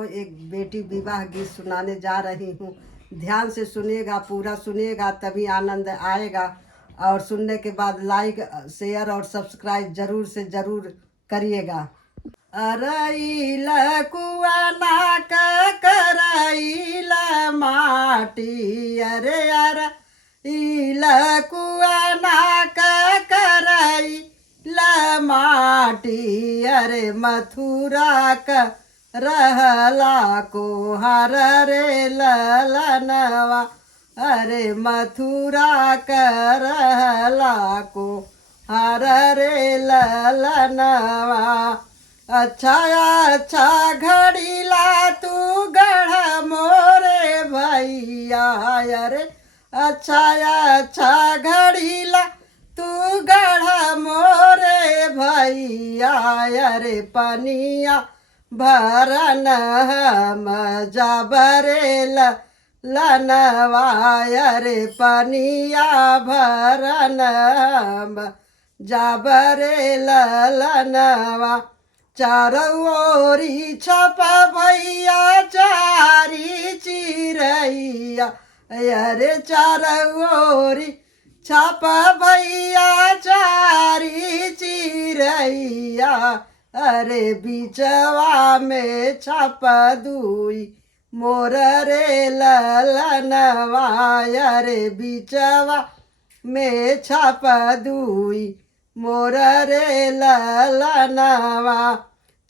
आपको एक बेटी विवाह गीत सुनाने जा रही हूँ। ध्यान से सुनिएगा, पूरा सुनिएगा तभी आनंद आएगा। और सुनने के बाद लाइक, शेयर और सब्सक्राइब जरूर से जरूर करिएगा। अरइल कुआ नाक करइल माटी, अरे अरइल कुआ नाक करइल माटी, अरे मथुरा का रहला को हर रे ललनवा, अरे मथुरा का रहला को हर रे ललनवा। अच्छा अच्छा घड़ीला तू गढ़ मोरे भैया, अरे अच्छा अच्छा घड़ीला तू गढ़ मोरे भैया, अरे पनिया भरन हम जबरे लनवा, अरे पनिया भरन हम जबरे लनवा। चारोरी छप भैया चारी चिरैया, अरे चारोरी छप भैया चारी चिरैया, अरे बिचवा में छप दुई मोर रे ललनवा, अरे बिचवा में छप दुई मोर रे ललनवा।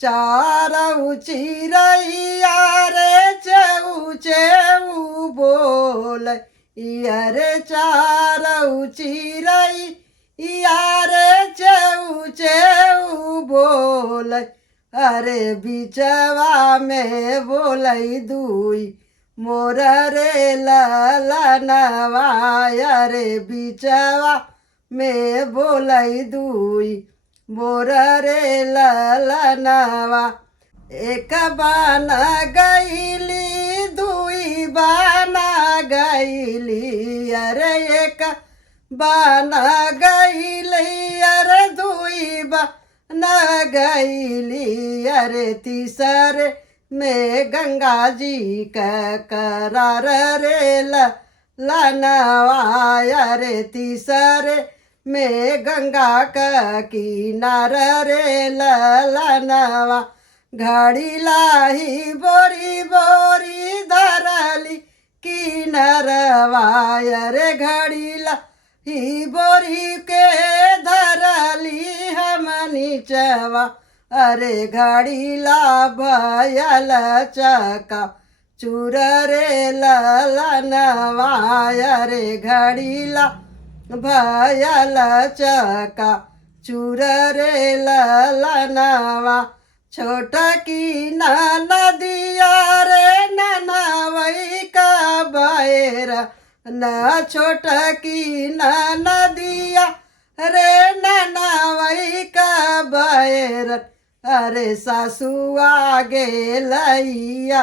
चारऊ चिरैया रे चऊ चऊ बोल, अरे चारऊ चिरैया रे चऊ चऊ बोल, अरे बिचवा में बोलै दुई मोर रे ललनवा, अरे बिचवा में बोलै दुई मोर रे ललनवा। एक बान गईली दुई बान गईली, अरे एक बान गईली, अरे दुई बान गईली, अरे तीसरे में गंगा जी का करार रे ललनवा, अरे तीसरे में गंगा का किनार रे ललनवा। घड़ी लाही बोरी बोरी धरली किनरवा, अरे घड़ी लाही बोरी के धरली हम नीचवा, अरे घड़ी ला भयल चका चूर रे ललनवा, अरे घड़ी ला भयल चका चूर रे ललनवा। छोट की नदिया रे ननवई का बैर, न छोट की नदिया रे ननवई का बैर, अरे सासुआ गेलैया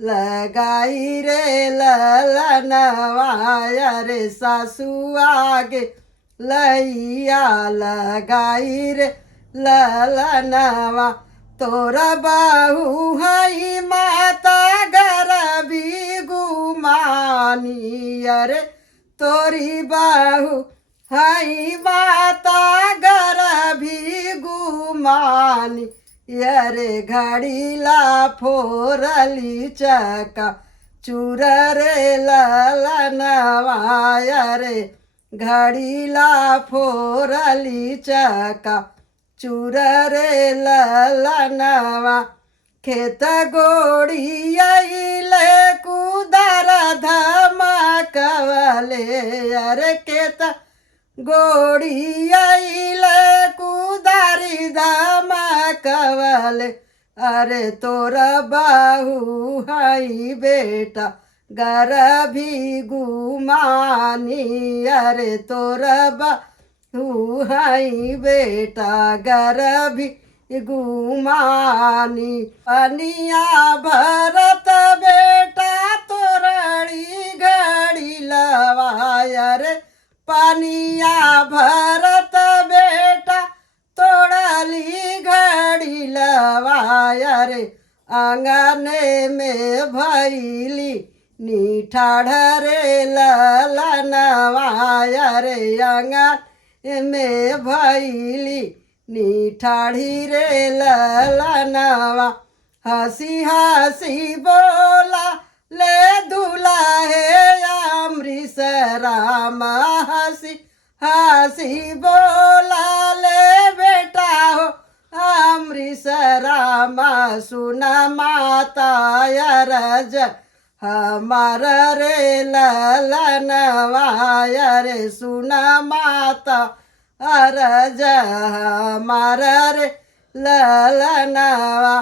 लगाई रे ललनवा, अरे सासुआ गेलैया लगाई रे ललनवा। तोरा बाहू हई माता गरबी गुमानी, अरे तोरी बाहू हई माता गरबी गुमानी, अरे घड़ी ला फोरली चका चूर रे ललनवा, अरे घड़ी ला फोरली चका चूर रे ललनवा। खेत गोड़ियले कुदार धमकवले, अरे खेत गोड़ियले कुदारी धमकवले, अरे तोरा बाहू हई बेटा गरभी गुमानी, अरे तोरा बाहू हई बेटा गरभी गुमानी। पनिया भरत बेटा तोरड़ी घड़ी लवाया रे, पनिया भरत बेटा तोड़ली घड़ी लवाया रे, आंगने में भैली निठाढ़ रे ललनवा रे आंगन में भैली निठाढ़ी रे ललनवा हंसी हंसी बोला ले दुल्हे अमृत राम हंसी हंसी बोला ले बेटा हो अमृत राम सुन माता अरज हमार रे ललनवा रे सुन माता अरज हमार रे ललनवा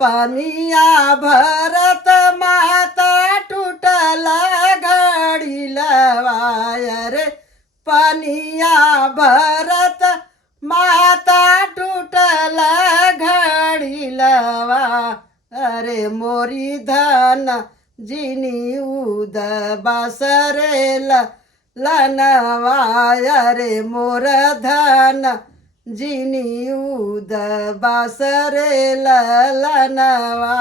पनिया भरत माता टूटल घड़ी लवाय रे पनिया भरत माता टूटल घड़ी लवा अरे मोरी धन जिनी उद बसरे लनवा रे मोर धन जिनी उद बसरे लनवा।